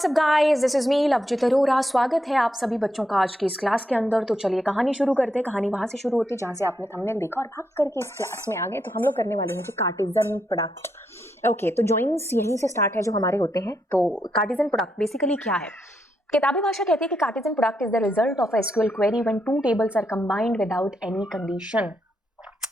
WhatsApp guys, this is me Lovejeet Arora. स्वागत है आप सभी बच्चों का आज की इस क्लास के अंदर। तो चलिए कहानी शुरू करते हैं। कहानी वहां से शुरू होती है जहां से आपने थंबनेल देखा और भाग करके इस क्लास में आ गए। तो हम लोग करने वाले हैं जी कार्टेशियन प्रोडक्ट। ओके, तो जॉइंस यहीं से स्टार्ट है जो हमारे होते हैं। तो कार्टेशियन प्रोडक्ट बेसिकली क्या है? किताबी भाषा कहती है कि Cartesian product is the result of SQL query when two tables are combined without any condition.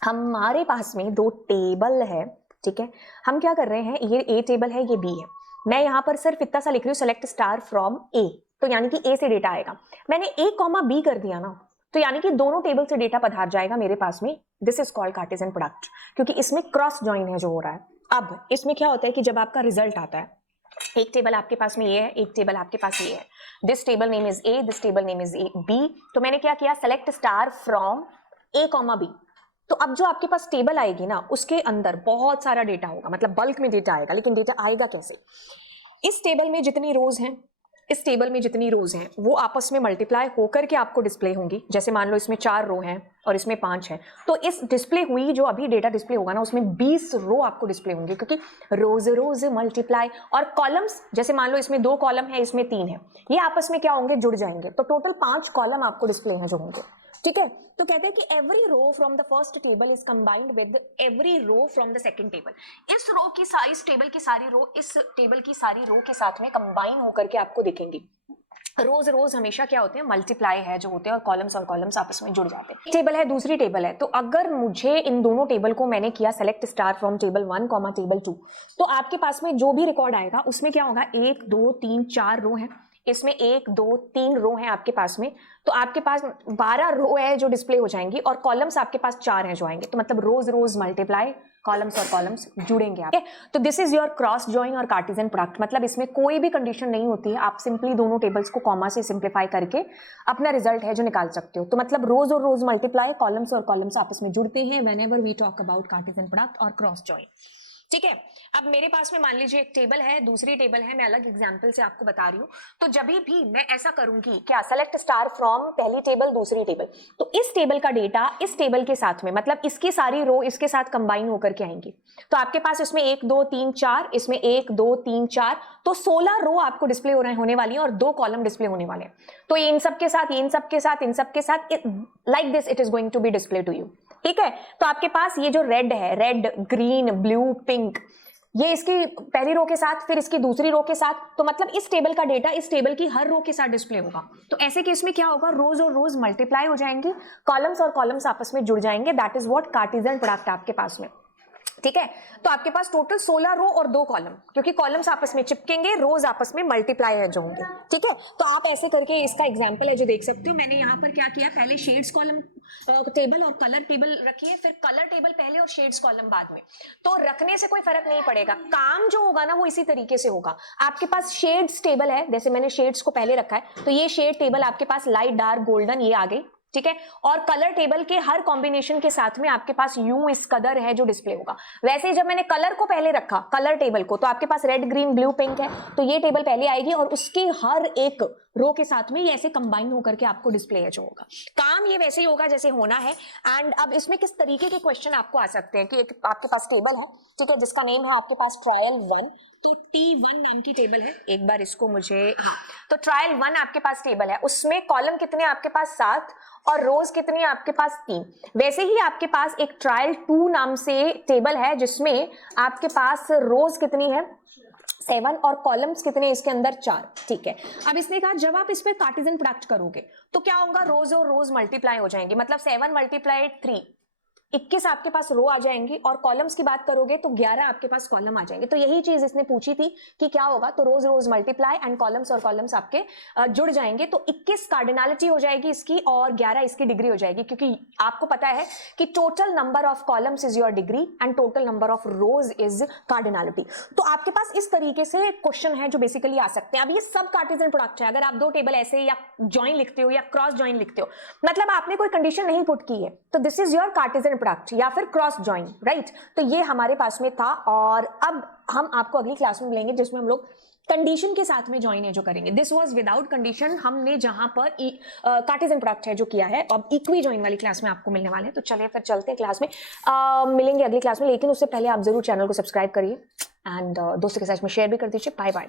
हमारे पास में दो टेबल है, ठीक है। हम क्या कर रहे हैं, ये ए टेबल है, ये बी है। मैं यहाँ पर सिर्फ इतना सा लिख रही हूँ, सेलेक्ट स्टार फ्रॉम ए, तो यानी कि ए से डेटा आएगा। मैंने ए कॉमा बी कर दिया ना, तो यानी कि दोनों टेबल से डेटा पधार जाएगा मेरे पास में। This is called Cartesian product, क्योंकि इसमें क्रॉस जॉइन है जो हो रहा है। अब इसमें क्या होता है कि जब आपका रिजल्ट आता है, एक टेबल आपके पास में ये है, एक टेबल आपके पास ये है। This table name is a, this table name is b. तो मैंने क्या किया, select star from a comma b. तो अब जो आपके पास टेबल आएगी ना, उसके अंदर बहुत सारा डेटा होगा, मतलब बल्क में डेटा आएगा। लेकिन डेटा आएगा कैसे? इस टेबल में जितनी रोज हैं, इस टेबल में जितनी रोज हैं वो आपस में मल्टीप्लाई होकर के आपको डिस्प्ले होंगी। जैसे मान लो इसमें 4 रो हैं और इसमें 5 है, तो इस डिस्प्ले हुई जो अभी डेटा डिस्प्ले होगा ना, उसमें 20 रो आपको डिस्प्ले होंगे, क्योंकि रोज रोज मल्टीप्लाई। और कॉलम्स, जैसे मान लो इसमें 2 कॉलम है, इसमें 3 है, ये आपस में क्या होंगे, जुड़ जाएंगे। तो टोटल 5 कॉलम आपको डिस्प्ले हैं जो होंगे, ठीक है। तो कहते हैं कि every row from the first table is combined with every row from the second table. इस रो की सारी, इस टेबल की सारी रो इस टेबल की सारी रो के साथ में कंबाइन होकर के आपको दिखेंगी। रोज रोज हमेशा क्या होते हैं, मल्टीप्लाई है जो होते हैं, और कॉलम्स आपस में जुड़ जाते हैं। टेबल है, दूसरी टेबल है। तो अगर मुझे इन दोनों टेबल को मैंने किया select star from table 1 comma table 2, तो आपके पास में जो भी रिकॉर्ड आएगा उसमें क्या होगा, 1 2 3 4 रो है, इसमें 1 2 3 रो है आपके पास में। तो आपके पास 12 रो है जो डिस्प्ले हो जाएंगी, और कॉलम्स आपके पास 4 हैं जो आएंगे। तो मतलब रोज रोज मल्टीप्लाई, कॉलम्स और कॉलम्स जुड़ेंगे आपके। तो this is your cross join और कार्टेशियन प्रोडक्ट। मतलब इसमें कोई भी कंडीशन नहीं होती है, आप सिंपली दोनों टेबल्स को कॉमा से सिंप्लीफाई करके अपना रिजल्ट है जो निकाल सकते हो। तो मतलब रोज और रोज मल्टीप्लाई, कॉलम्स और कॉलम्स आपस में जुड़ते हैं whenever we talk about Cartesian product और क्रॉस जॉइन, ठीक है। अब मेरे पास में मान लीजिए एक टेबल है, दूसरी टेबल है, मैं अलग एग्जांपल से आपको बता रही हूं। तो जब भी मैं ऐसा करूंगी, क्या, सेलेक्ट स्टार फ्रॉम पहली टेबल दूसरी टेबल, तो इस टेबल का डेटा इस टेबल के साथ में, मतलब इसकी सारी रो इसके साथ कंबाइन होकर के आएंगी। तो आपके पास इसमें 1 2 3 4, इसमें 1 2 3 4, तो 16 रो आपको डिस्प्ले होने वाली है, और 2 कॉलम डिस्प्ले होने वाले हैं। तो इन सब के साथ, इन सब के साथ, इन सब के साथ, like this it is going to be display to you, ठीक है। तो आपके पास ये जो रेड है, रेड ग्रीन ब्लू पिंक, ये इसकी पहली रो के साथ, फिर इसकी दूसरी रो के साथ। तो मतलब इस टेबल का डेटा इस टेबल की हर रो के साथ डिस्प्ले होगा। तो ऐसे केस में क्या होगा, रोज और रोज मल्टीप्लाई हो जाएंगी, कॉलम्स और कॉलम्स आपस में जुड़ जाएंगे। That is what Cartesian product आपके पास में, ठीक है। तो आपके पास टोटल 16 रो और 2 कॉलम, क्योंकि कॉलम्स आपस में चिपकेंगे, रोज आपस में मल्टीप्लाई है जो होंगे, ठीक है। तो आप ऐसे करके इसका एग्जांपल है जो देख सकते हो। मैंने यहाँ पर क्या किया, पहले शेड्स कॉलम टेबल और कलर टेबल रखी है, फिर कलर टेबल पहले और शेड्स कॉलम बाद में। तो रखने से कोई फर्क नहीं पड़ेगा, काम जो होगा ना वो इसी तरीके से होगा। आपके पास शेड्स टेबल है, जैसे मैंने शेड्स को पहले रखा है, तो ये शेड टेबल आपके पास लाइट डार्क गोल्डन ये आ गई, ठीक है। और कलर टेबल के हर कॉम्बिनेशन के साथ में आपके पास यू इस कलर है जो डिस्प्ले होगा। वैसे ही जब मैंने कलर को पहले रखा, कलर टेबल को, तो आपके पास रेड ग्रीन ब्लू पिंक है, तो ये टेबल पहले आएगी, और उसकी हर एक रो के साथ में ये ऐसे कंबाइन होकर के आपको डिस्प्ले है जो होगा। काम ये वैसे ही होगा जैसे होना है। एंड अब इसमें किस तरीके के क्वेश्चन आपको आ सकते हैं कि एक आपके पास टेबल है, ठीक है, जिसका नेम है आपके पास ट्रायल 1। तो T1 नाम की टेबल है, एक बार इसको मुझे, हाँ, तो ट्रायल 1 आपके पास टेबल है, उसमें कॉलम कितने आपके पास 7 और रोज कितनी आपके पास 3। वैसे ही आपके पास एक ट्रायल 2 नाम से टेबल है, जिसमें आपके पास रोज कितनी है 7 और कॉलम्स कितने इसके अंदर 4, ठीक है। अब इसने कहा जब आप इस पे कार्टेशियन प्रोडक्ट करोगे तो क्या होगा, रोज और रोज मल्टीप्लाई हो जाएंगे, मतलब 7 मल्टीप्लाई 3, 21 आपके पास रो आ जाएंगी, और कॉलम्स की बात करोगे तो 11 आपके पास कॉलम आ जाएंगे। तो यही चीज इसने पूछी थी कि क्या होगा, तो रोज रोज मल्टीप्लाई एंड कॉलम्स और कॉलम्स आपके जुड़ जाएंगे। तो 21 कार्डिनलिटी हो जाएगी इसकी, और 11 इसकी डिग्री हो जाएगी, क्योंकि आपको पता है कि total number of columns is your degree and total number of rose is cardinality. तो आपके पास इस तरीके से क्वेश्चन है जो बेसिकली आ सकते हैं। अब ये सब कार्टेशियन प्रोडक्ट है। अगर आप 2 टेबल ऐसे या ज्वाइन लिखते हो या क्रॉस ज्वाइन लिखते हो, मतलब आपने कोई कंडीशन नहीं पुट की है, तो this is your Cartesian product या फिर क्रॉस जॉइन, राइट। तो ये हमारे पास में था, और अब हम आपको अगली क्लास में मिलेंगे जिसमें हम लोग कंडीशन के साथ में जॉइन है जो करेंगे। दिस वाज विदाउट कंडीशन, हमने जहां पर कार्टेशियन प्रोडक्ट है जो किया है। अब इक्वी जॉइन वाली क्लास में आपको मिलने वाले हैं। तो चलिए फिर चलते हैं क्लास में, मिलेंगे अगली क्लास में। लेकिन उससे पहले आप जरूर चैनल को सब्सक्राइब करिए एंड दोस्तों के साथ में शेयर भी कर दीजिए। Bye bye.